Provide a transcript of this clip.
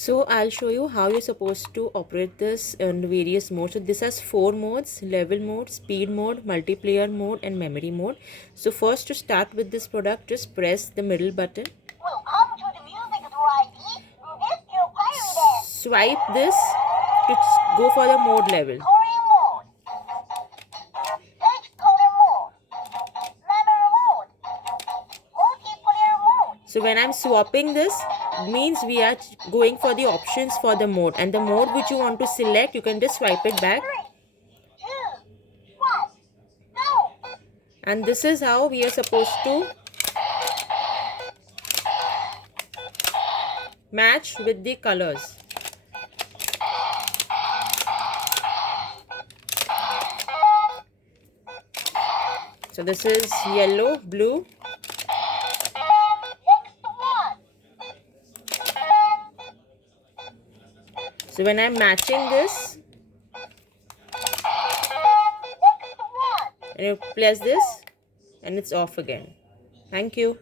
So I'll show you how you're supposed to operate this in various modes. So this has 4 modes: level mode, speed mode, multiplayer mode, and memory mode. So first, to start with this product, just press the middle button. Welcome to the music variety. This your favorite. Swipe this to go for the mode level. Korean mode. Text color mode. Memory mode. Multiplayer mode. So when I'm swapping this, means we are going for the options for the mode, and the mode which you want to select, you can just swipe it back. 3, 2, 1, go. And this is how we are supposed to match with the colors. So this is yellow, blue. Next one. So when I'm matching this, Next one. and you press this, and it's off again. Thank you.